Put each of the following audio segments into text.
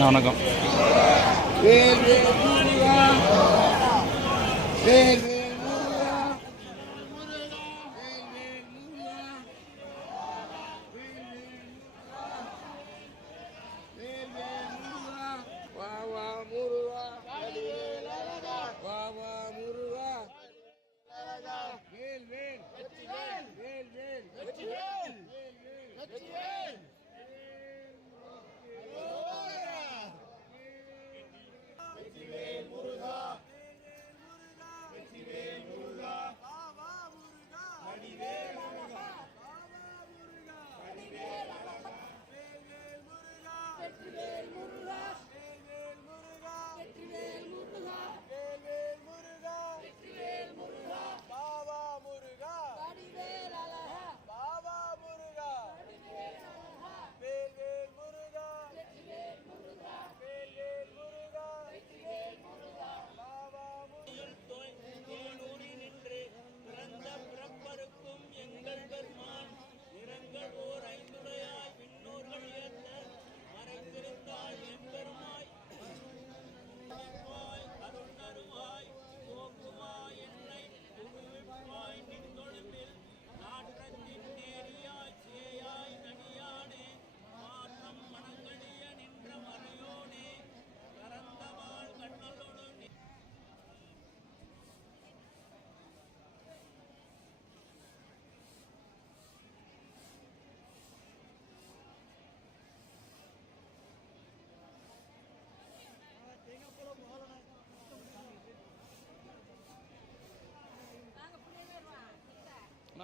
வணக்கம்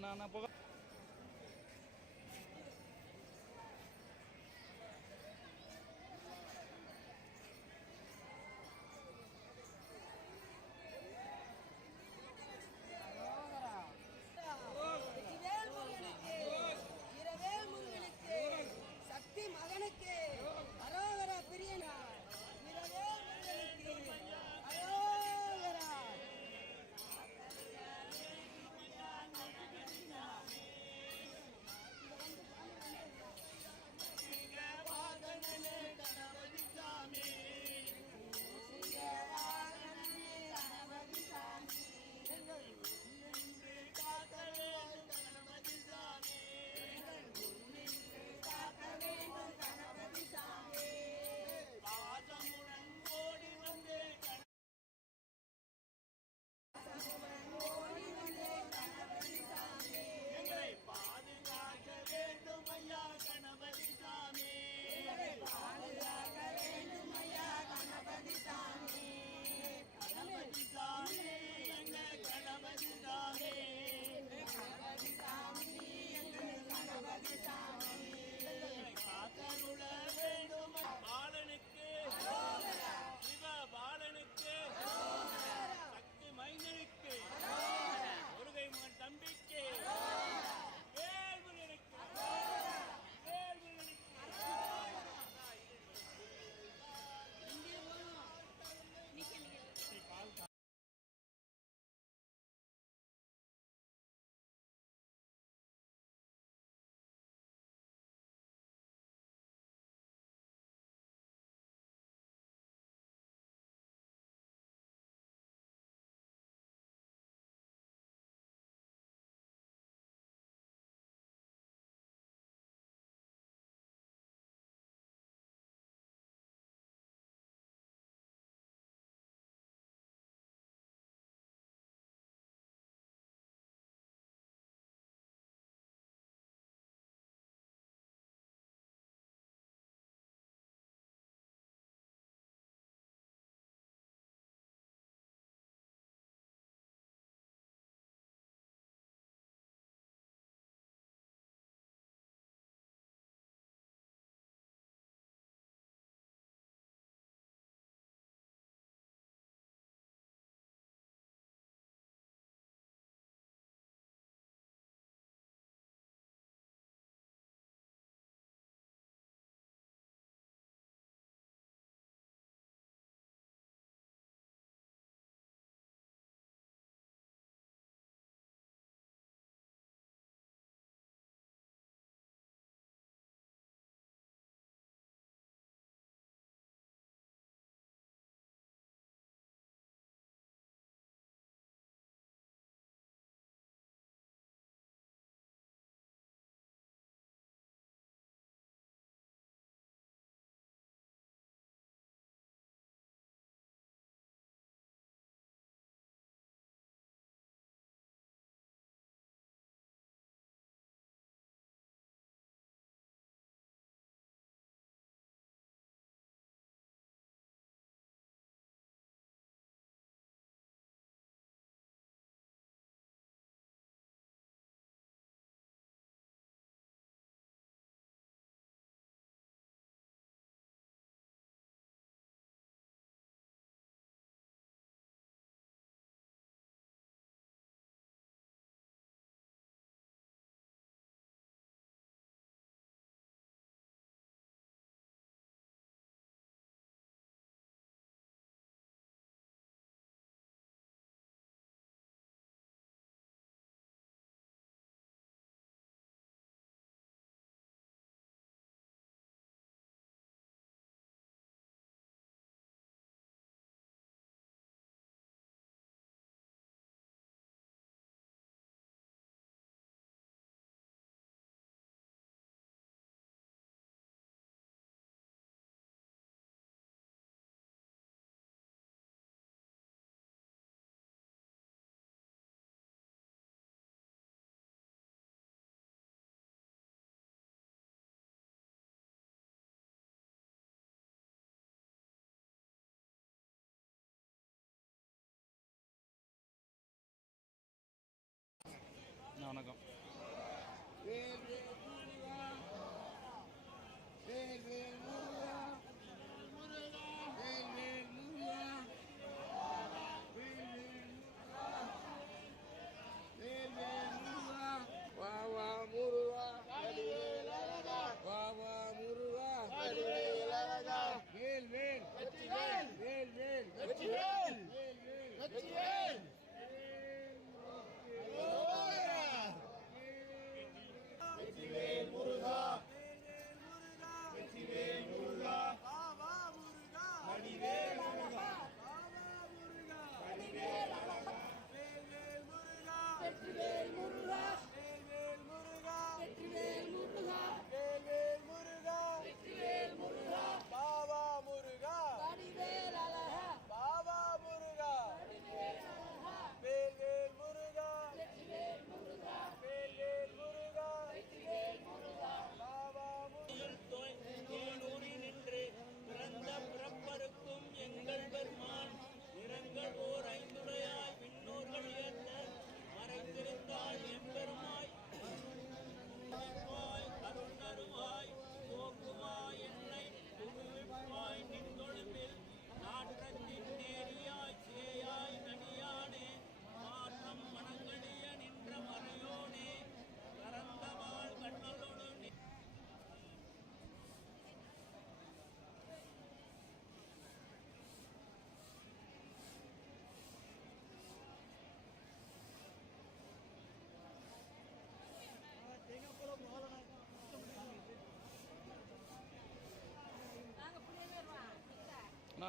நான் நான்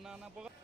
na, na, na boca.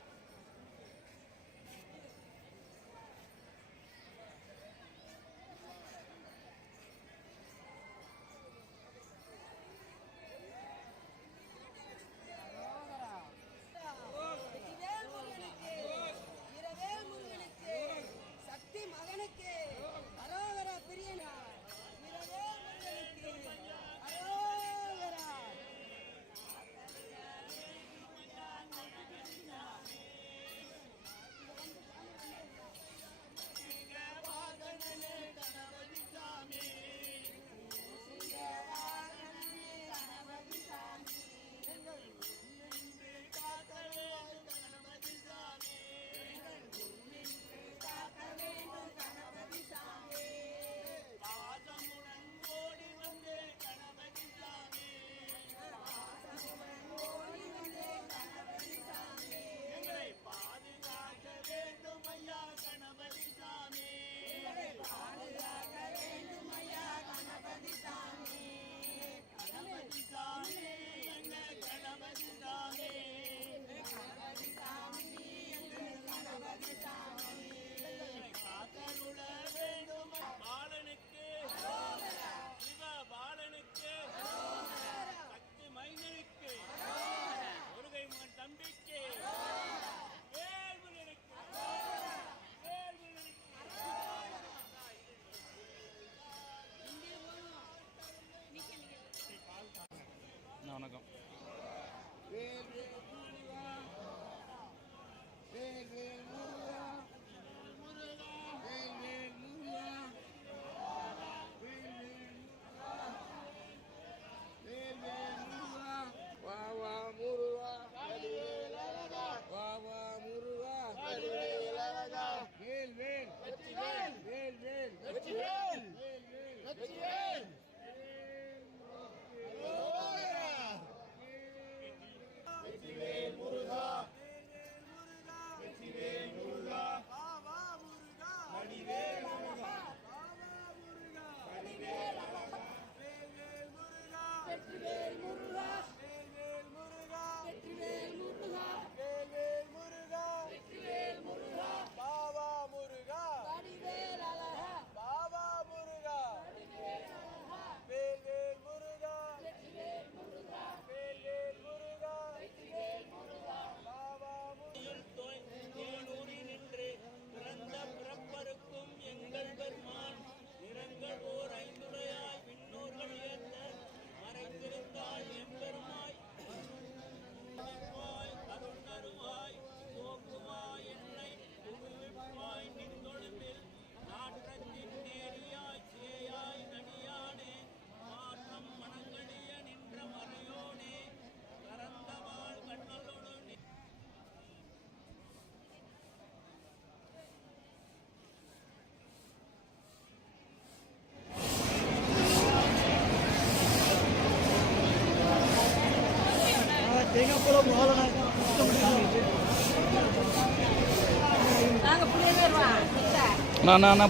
না না না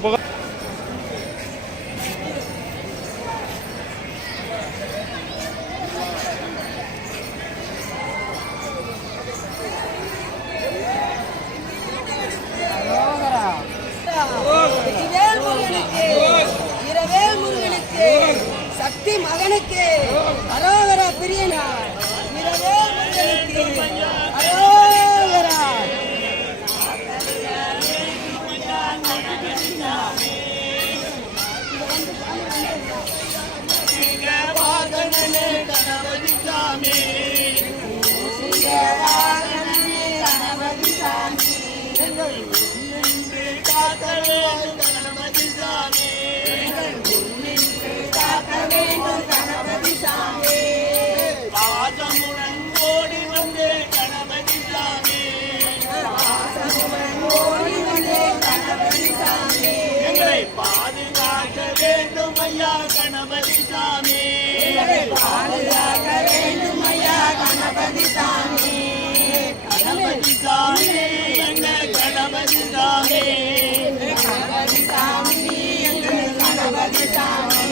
பாதுகாக்க வேண்டும் ஐயா கணபதி சாமி? பாதுகாக்க வேண்டும் ஐயா கணபதி சாமி? கணபதி சாமி எங்க கணபதி சாமி? கணபதி சாமி எங்க கணபதி சாமி?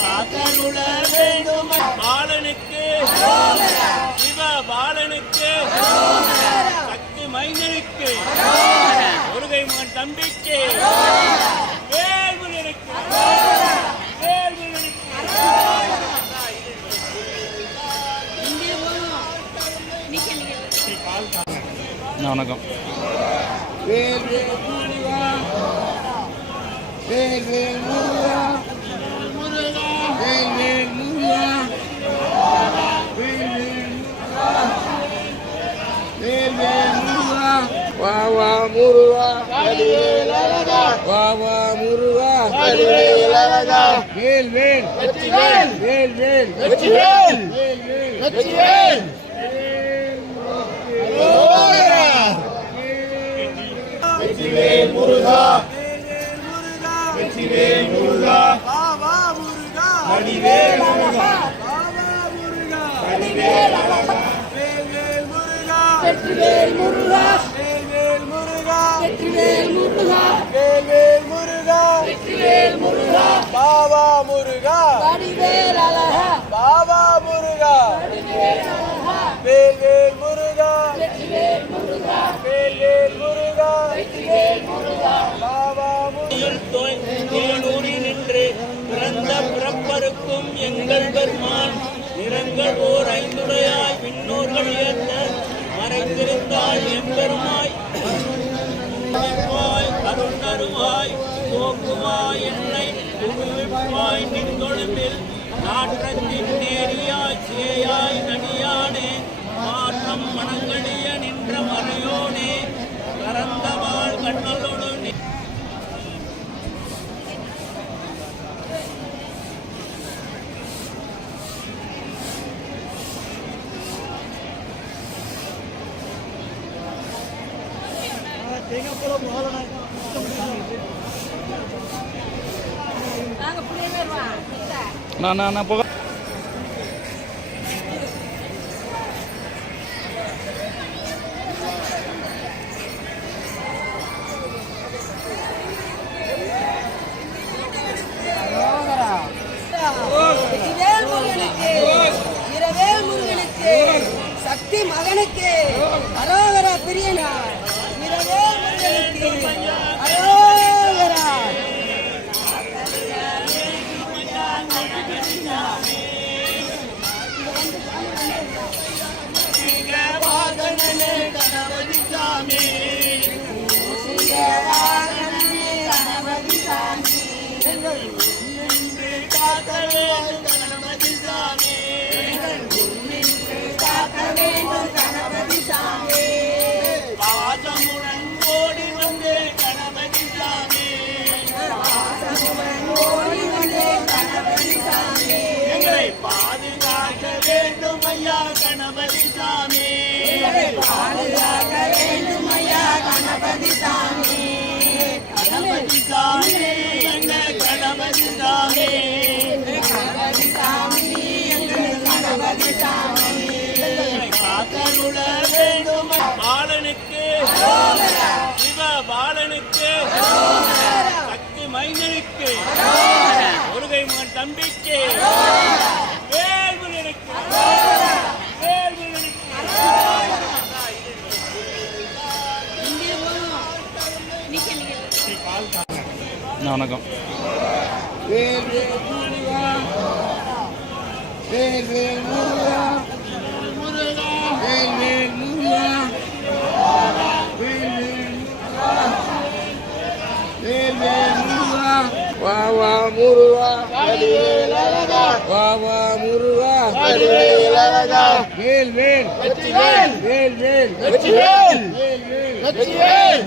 காக்கருள வேண்டும் பாலனுக்கு. சிவ பாலனுக்கு. சக்தி மைந்தனுக்கு. முருகை மகன் தம்பிக்கு. வணக்கம் வா வா முருகா வடிவேல் வா வா முருகா வேல் வேல் வேல் வேல் வேல் வேல் வேல் வேல் வெற்றி வேல் வெற்றிவேல் முருகா. வெற்றிவேல் முருகா. பாபா முருகா. வடிவேல் அழகா வெற்றிவேல் முருகா. வேல்வேல் முருகா. வெற்றிவேல் முருகா. வேல்வேல் முருகா. வெற்றிவேல் முருகா. பாபா முருகா. வடிவேல் அழகா. பாபா முருகா. வடிவேல் அழகா. வேல்வேல் முருகா. வெற்றிவேல் முருகா. வெற்றிவேல் நின்று பிறந்த பிறப்பருக்கும் எங்கள் பெருமான் நிறங்கள் ஓர் ஐந்துடையாய் விண்ணோர்கள் ஏற்ற மறைந்திருந்தாய் எம்பெருமாய். கருணருவாய் போக்குவாய் என்னை புகுவிப்பாய் நின்றொழும்பில் நாற்றத்தின் நேரியாய் சேயாய் நடியானே மாற்றம் மனங்கடிய நின்ற மறையோனே. கரந்தவாள் கண்ணலோடு না না না பாலனுக்கு சிவ பாலனுக்கு சக்தி மைந்தனுக்கு முருகை மகன் தம்பிக்கு வேல்முருகனுக்கு வணக்கம். வேல் வேல் முருகா வேல் வேல் முருகா வேல் வேல் முருகா வேல் வேல் முருகா வேல் வேல் முருகா வா வா முருகா வடிவேல் அழகா வா வா முருகா வடிவேல் அழகா வேல் வேல் வெற்றி வேல் வேல் வேல் வெற்றி வேல் வேல் வேல் வெற்றி வேல்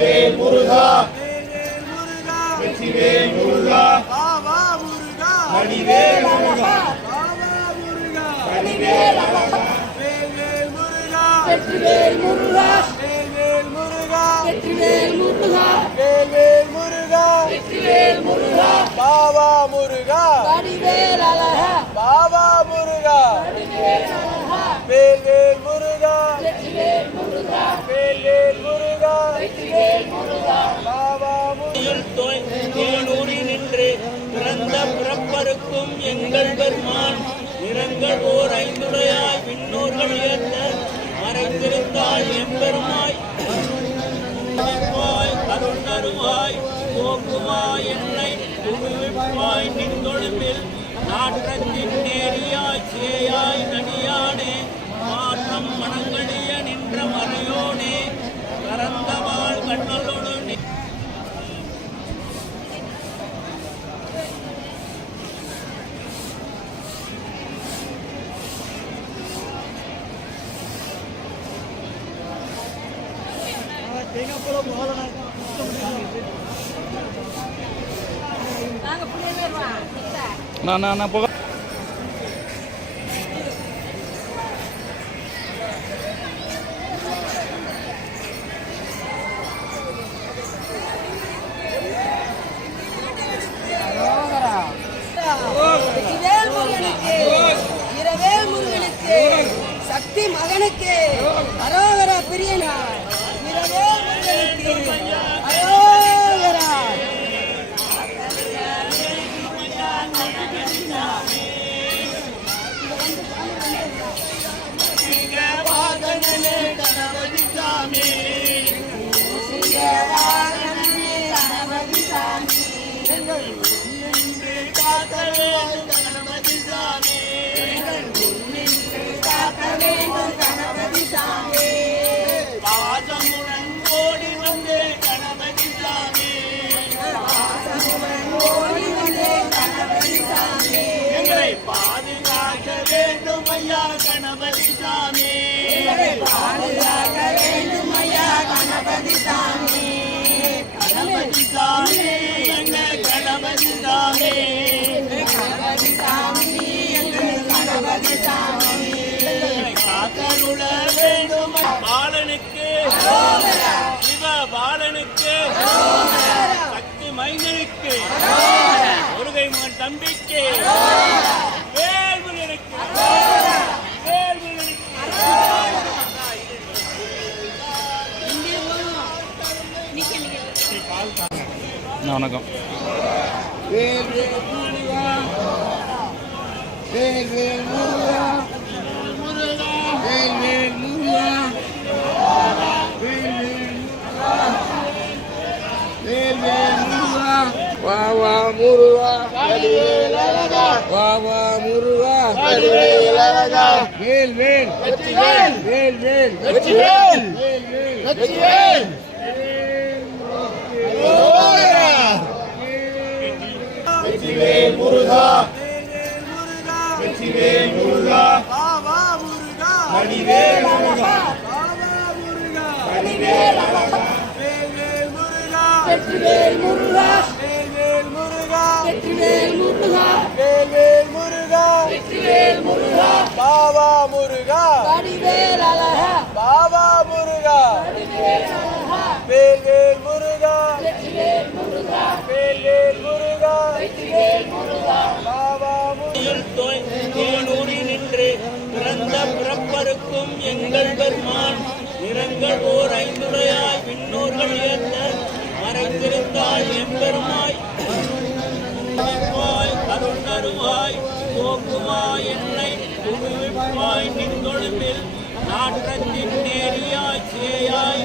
வெற்றிவேல் முருகா. வெற்றிவேல் முருகா. பாபா முருகா. பாபா முருகா. வெற்றிவேல் முருகா. வேல்வேல் முருகா. வெற்றிவேல் முருகா. வேல்வேல் முருகா. வெற்றிவேல் முருகா. பாபா முருகா வடிவேல் அழகா. பாபா முருகா. வேல்வேல் முருகா பிறப்பருக்கும் எங்கள் பெருமான் நிறங்கள் ஓர் ஐந்துடையாய் விண்ணோர்கள் ஏற்ற மறைந்திருந்தாய் எம்பெருமாய் கருணருவாய் போக்குவாய் என்னை புதுவிப்பாய் நின்றொழும்பில் நாற்றத்தில் கற்ற மறையோனே கறந்த வாழ் கண்ணலோடு நான் நான் போக சிவ பாலனுக்கு சக்தி மைந்தனுக்கு முருகை தம்பிக்கு வேல்முருகனுக்கு. வணக்கம் வேல் முருகா வேல் முருகா வேல் வேல் வேல். முருகா. முருகா. முருகா. முருகா. எங்கள் பெருமான் நிறங்கள் ஓர் ஐந்துரையாய் விண்ணூர்கள் ஏற்ற மறைந்திருந்தாய் எம்பெருமாய் அருள் தருவாய் போக்குவாய் என்னை புதுவிப்பாய் நின்கொழும்பில் நாற்றத்தின் நேரியாய் சேயாய்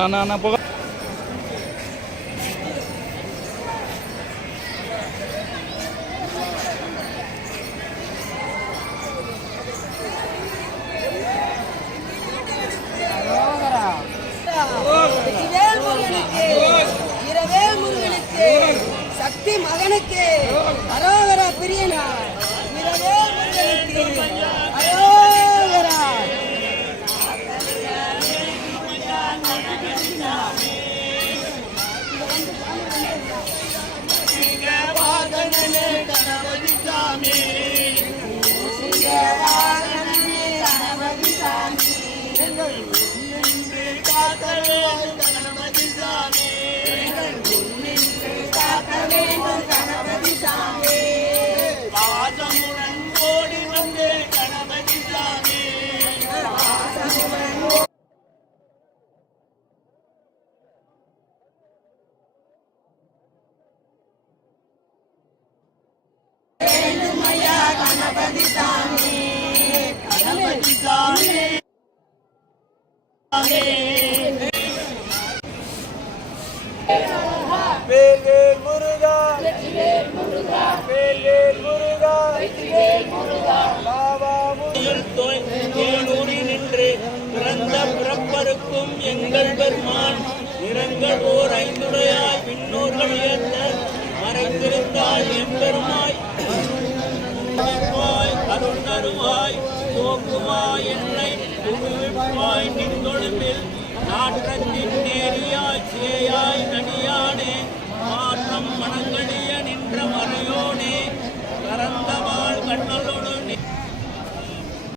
না না না எங்கள் பெருமான் நிறங்கள் ஓர் ஐந்துடையாய் பின்னோர்கள் ஏற்ற மறைந்திருந்தாய் எம்பெருமாய் அருணருவாய் அருள் போக்குவாய் என்னை புகுவிப்பாய் நின்றொழும்பில். நாற்றத்தின் நேரியாய் சேயாய் நடியானே மாற்றம் மனங்கடிய நின்ற மறையோனே கரந்தவாள் கண்ணல்